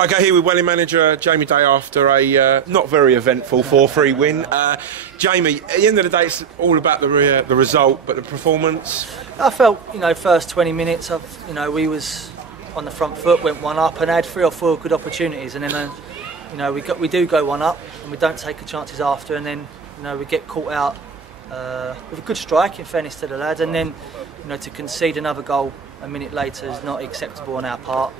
Okay, here with Welling manager Jamie Day after a not very eventful 4-3 win. Jamie, at the end of the day, it's all about the result, but the performance. I felt, first 20 minutes we was on the front foot, went one up, and had 3 or 4 good opportunities, and then we do go one up, and we don't take the chances after, and then we get caught out with a good strike, in fairness to the lads, and then to concede another goal a minute later is not acceptable on our part.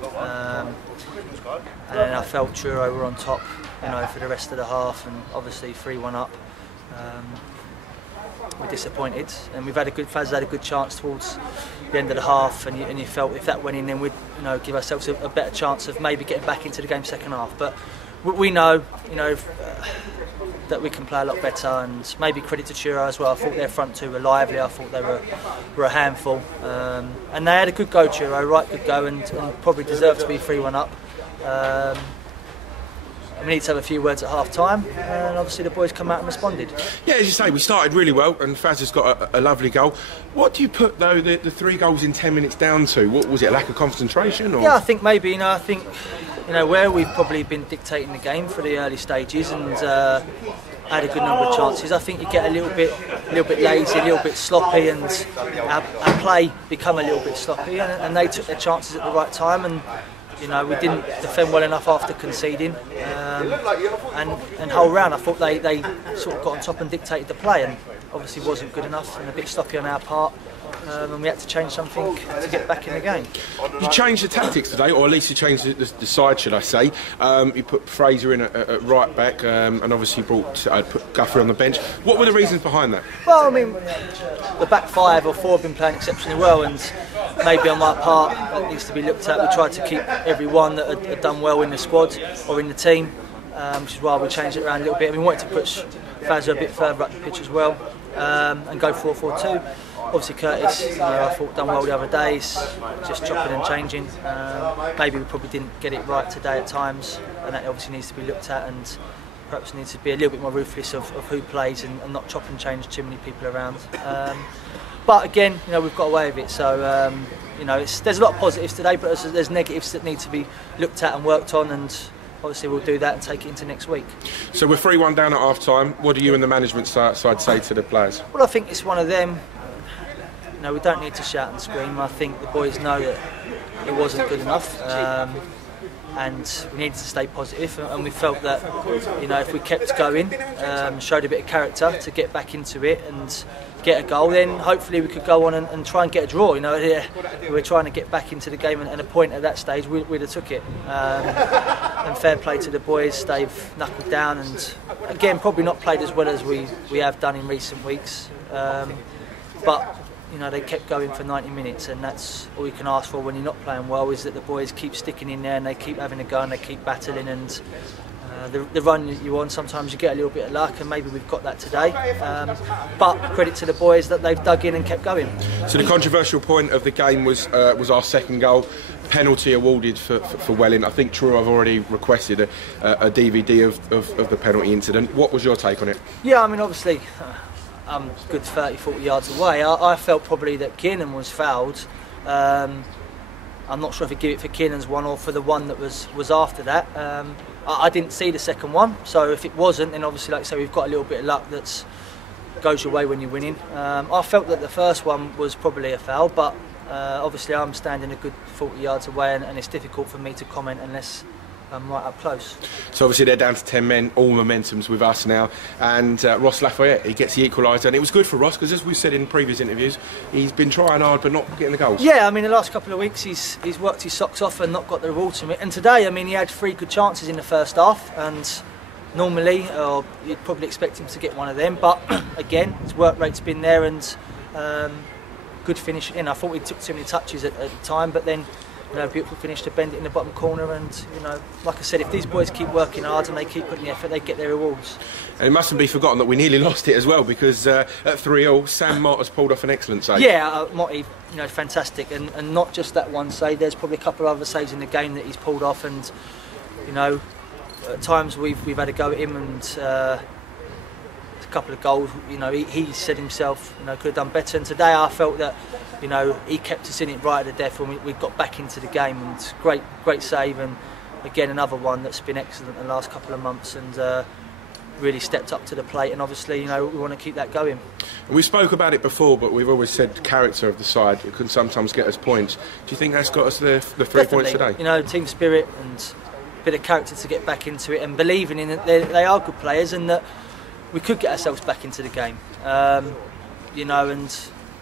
And then I felt Truro were on top, for the rest of the half, and obviously 3-1 up. We're disappointed, and Faz had a good chance towards the end of the half, and you felt if that went in, then we'd give ourselves a better chance of maybe getting back into the game second half. But we know, that we can play a lot better, and maybe credit to Truro as well. I thought their front two were lively. I thought they were a handful, and they had a good go, Truro, right good go, and probably deserved to be 3-1 up. We need to have a few words at half time, and obviously the boys come out and responded. Yeah, as you say, we started really well, and Faz has got a lovely goal. What do you put though the 3 goals in 10 minutes down to? What was it, a lack of concentration? Or? Yeah, I think maybe. Where we've probably been dictating the game for the early stages and had a good number of chances. I think you get a little bit lazy, a little bit sloppy, and our play become a little bit sloppy. And they took their chances at the right time, and we didn't defend well enough after conceding. And whole round, I thought they sort of got on top and dictated the play, and obviously wasn't good enough and a bit sloppy on our part. And we had to change something to get back in the game. You changed the tactics today, or at least you changed the side, should I say. You put Fraser in at right back, and obviously put Guthrie on the bench. What were the reasons behind that? Well, the back 5 or 4 have been playing exceptionally well, and maybe on my part that needs to be looked at. We tried to keep everyone that had done well in the squad or in the team, which is why we changed it around a little bit. We wanted to push Fraser a bit further up the pitch as well, and go 4-4-2. Obviously Curtis, I thought done well the other days, just chopping and changing. Maybe we probably didn't get it right today at times, and that obviously needs to be looked at, and perhaps needs to be a little bit more ruthless of who plays and not chop and change too many people around. But again, we've got away with it, so there's a lot of positives today, but there's negatives that need to be looked at and worked on, and obviously we'll do that and take it into next week. So we're 3-1 down at half time. What do you and the management side say to the players? Well, I think it's one of them. We don't need to shout and scream. I think the boys know that it wasn't good enough, and we needed to stay positive. And we felt that, if we kept going, showed a bit of character to get back into it and get a goal, then hopefully we could go on and try and get a draw. We were trying to get back into the game, and a point at that stage we'd have took it. And fair play to the boys, they've knuckled down, and again probably not played as well as we have done in recent weeks, but they kept going for 90 minutes, and that's all you can ask for when you're not playing well, is that the boys keep sticking in there and they keep having a go and they keep battling, and the run that you're on, sometimes you get a little bit of luck, and maybe we've got that today, but credit to the boys that they've dug in and kept going. So the controversial point of the game was our second goal, penalty awarded for Welling. I think Truro have already requested a DVD of the penalty incident. What was your take on it? Yeah, obviously I'm good 30-40 yards away. I felt probably that Kiernan was fouled. I'm not sure if he'd give it for Kiernan's one or for the one that was after that. I didn't see the second one, so if it wasn't, then obviously, like I say, we've got a little bit of luck that goes your way when you're winning. I felt that the first one was probably a foul, but obviously I'm standing a good 40 yards away, and it's difficult for me to comment unless I'm right up close. So obviously they're down to 10 men, all momentum's with us now, and Ross Lafayette, he gets the equaliser, and it was good for Ross because, as we've said in previous interviews, he's been trying hard but not getting the goals. Yeah, the last couple of weeks he's worked his socks off and not got the reward from it, and today, he had 3 good chances in the first half, and normally you'd probably expect him to get one of them, but again, his work rate's been there, and good finish. I thought he took too many touches at the time, but then beautiful finish to bend it in the bottom corner, and like I said, if these boys keep working hard and they keep putting the effort, they get their rewards. And it mustn't be forgotten that we nearly lost it as well, because at 3-3 Sam Mott has pulled off an excellent save. Yeah, Motty, fantastic, and not just that one save, there's probably a couple of other saves in the game that he's pulled off, and at times we've had a go at him, and a couple of goals, he said himself, could have done better, and today I felt that he kept us in it right at the death when we got back into the game, and great save, and again, another one that's been excellent in the last couple of months and really stepped up to the plate, and obviously, you know, we want to keep that going. We spoke about it before, but we've always said character of the side, it can sometimes get us points. Do you think that's got us the 3 points today? You know, team spirit and a bit of character to get back into it, and believing in that they are good players and that we could get ourselves back into the game. You know, and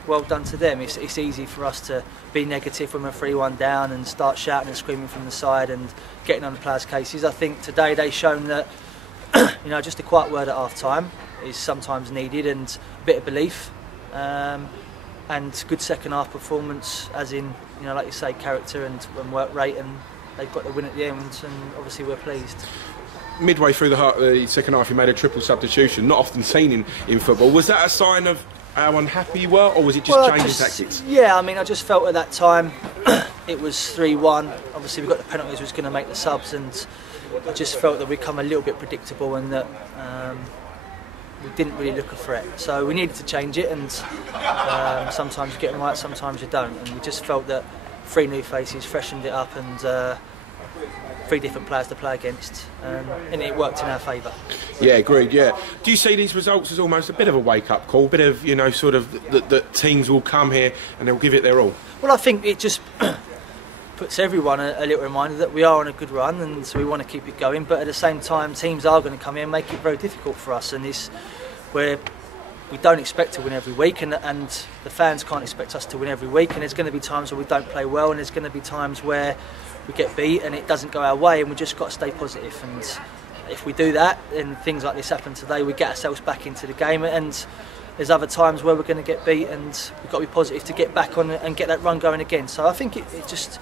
well done to them. It's easy for us to be negative when we're 3-1 down and start shouting and screaming from the side and getting on the players' cases. I think today they've shown that, you know, just a quiet word at half time is sometimes needed, and a bit of belief and good second half performance, as in, you know, like you say, character and work rate, and they've got the win at the end, and obviously we're pleased. Midway through the second half, you made a triple substitution, not often seen in football. Was that a sign of how unhappy you were, or was it just changing tactics? Yeah, I mean, I just felt at that time it was 3-1. Obviously, we got the penalties, we was going to make the subs, and I just felt that we'd come a little bit predictable and that we didn't really look a threat. So we needed to change it, and sometimes you get them right, sometimes you don't. And we just felt that 3 new faces freshened it up, and 3 different players to play against, and it worked in our favour. Yeah, agreed, yeah. Do you see these results as almost a bit of a wake-up call, a bit of, you know, sort of that teams will come here and they'll give it their all? Well, I think it just puts everyone a little reminder that we are on a good run and so we want to keep it going, but at the same time teams are going to come here and make it very difficult for us, and this where we don't expect to win every week, and the fans can't expect us to win every week, and there's going to be times where we don't play well, and there's going to be times where we get beat and it doesn't go our way, and we just got to stay positive. And if we do that, and things like this happen today, we get ourselves back into the game. And there's other times where we're going to get beat, and we've got to be positive to get back on and get that run going again. So I think it just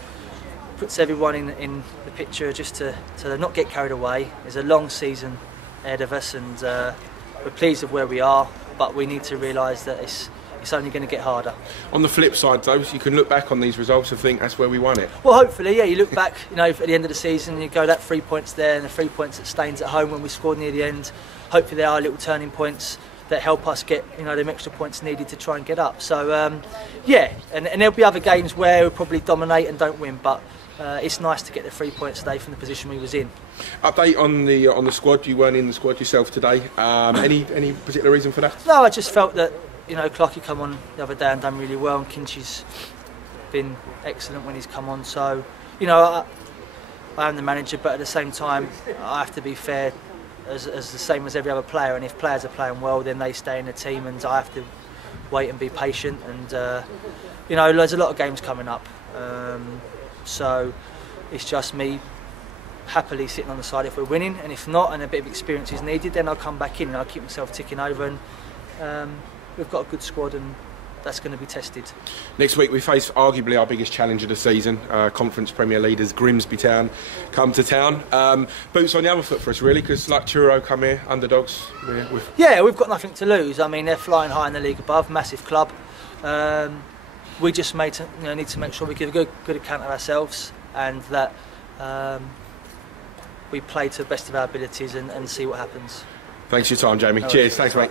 puts everyone in the picture, just to not get carried away. There's a long season ahead of us, and we're pleased with where we are, but we need to realise that it's only going to get harder. On the flip side, though, you can look back on these results and think that's where we won it. Well, hopefully, yeah. You look back, you know, at the end of the season, you go that 3 points there and the 3 points at Staines at home when we scored near the end. Hopefully, there are little turning points that help us get, you know, them extra points needed to try and get up. So, yeah, and there'll be other games where we'll probably dominate and don't win, but it's nice to get the 3 points today from the position we was in. Update on the squad. You weren't in the squad yourself today. Any particular reason for that? No, I just felt that, you know, Clarkie come on the other day and done really well, and Kinchy's been excellent when he's come on. So, you know, I am the manager, but at the same time, I have to be fair, as the same as every other player. And if players are playing well, then they stay in the team, and I have to wait and be patient. And you know, there's a lot of games coming up, so it's just me happily sitting on the side if we're winning, and if not, and a bit of experience is needed, then I'll come back in and I'll keep myself ticking over. And we've got a good squad, and that's going to be tested. Next week we face arguably our biggest challenge of the season, Conference Premier leaders Grimsby Town come to town. Boots on the other foot for us, really, because like Truro come here, underdogs. Yeah, we've got nothing to lose. I mean, they're flying high in the league above, massive club. We just need to make sure we give a good account of ourselves, and that we play to the best of our abilities and see what happens. Thanks for your time, Jamie. Cheers. Thanks, mate.